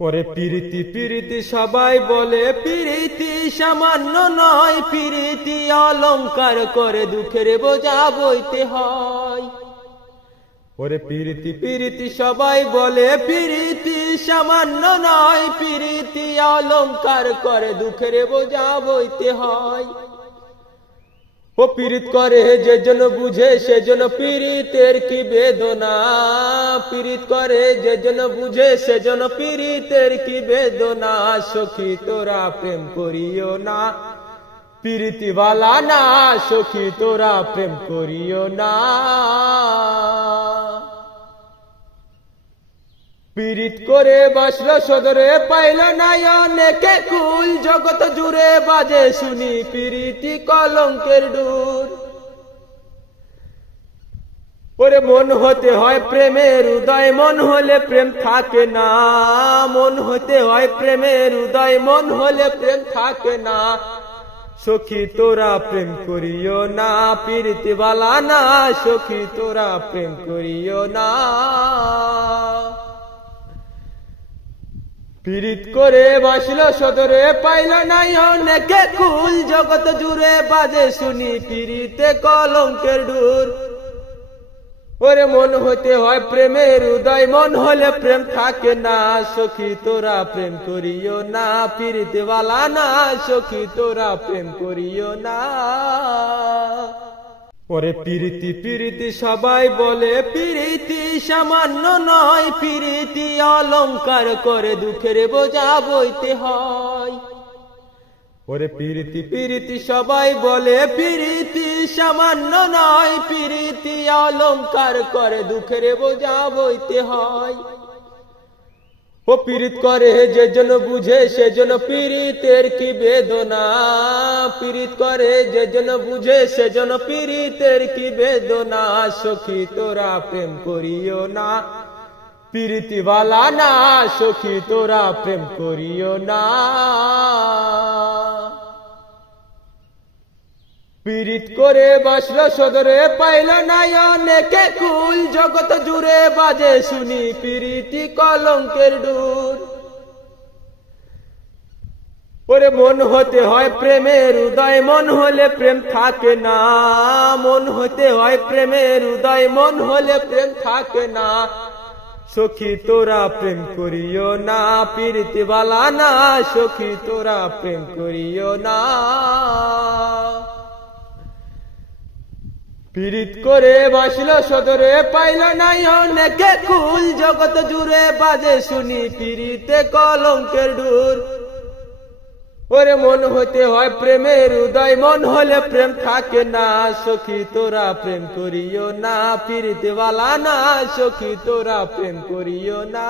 ওরে প্রীতি প্রীতি সবাই বলে, প্রীতি সামান্য নয়, প্রীতি অলংকার করে দুঃখের বোঝা বইতে হয়। ওরে প্রীতি প্রীতি সবাই বলে, প্রীতি সামান্য নয়, প্রীতি অলংকার করে দুঃখের বোঝা বইতে হয়। ও পীড়িত করে যে জন বুঝে সেজন পীড়িতের কি বেদনা, পীড়িত করে যে জন বুঝে সেজন পীড়িতের কি বেদনা। সখী তোরা প্রেম করিও না, পীড়িতিওয়ালা না, সখী তোরা প্রেম করিও না। পীড়িত করে বসলো সদরে, পাইল না অনেকে কুল, জগৎ জুড়ে বাজে শুনি পীড়িতি কলঙ্কের ডুর। ওরে মন হতে হয় প্রেমের উদয়, মন হলে প্রেম থাকে না, মন হতে হয় প্রেমের উদয়, মন হলে প্রেম থাকে না। সখী তোরা প্রেম করিও না, পীড়িতিওয়ালা না, সখী তোরা প্রেম করিও না। পীড়িত করে বসলো সদরে, পাইল না অনেকে কুল, জগৎ জুড়ে বাজে শুনি পীড়িতে কলঙ্কের ডুর। ওরে মন হতে হয় প্রেমের উদয়, মন হলে প্রেম থাকে না, সখী তোরা প্রেম করিও না, পীড়িতিওয়ালা না, সখী তোরা প্রেম করিও না। ওরে প্রীতি প্রীতি সবাই বলে, প্রীতি সামান্য নয়, প্রীতি অলংকার করে দুঃখের বোঝা বইতে হয়। ওরে প্রীতি প্রীতি সবাই বলে, প্রীতি সামান্য নয়, প্রীতি অলংকার করে দুঃখের বোঝা বইতে হয়। ও পীড়িত করে যে জন বুঝে সেজন পীড়িতের কি বেদনা, পীড়িত করে যে জন বুঝে সেজন পীড়িতের কি বেদনা। সখী তোরা প্রেম করিও না, পীড়িতিওয়ালা না, সখী তোরা প্রেম করিও না। পীড়িত করে বসলো সদরে, পাইল না অনেকে কুল, জগৎ জুড়ে বাজে শুনি পীড়িতি কলঙ্কের ডুর। ওরে মন হতে হয় প্রেমের উদয়, মন হলে প্রেম থাকে না, মন হতে হয় প্রেমের উদয়, মন হলে প্রেম থাকে না। সখী তোরা প্রেম করিও না, পীড়িতিওয়ালা না, সখী তোরা প্রেম করিও না। পীড়িত করে বসলো সদরে, পাইল না অনেকে কুল, জগৎ জুড়ে বাজে শুনি পীড়িতে কলঙ্কের ডুর। ওরে মন হতে হয় প্রেমের উদয়, মন হলে প্রেম থাকে না, সখী তোরা প্রেম করিও না, পীড়িতিওয়ালা না, সখী তোরা প্রেম করিও না।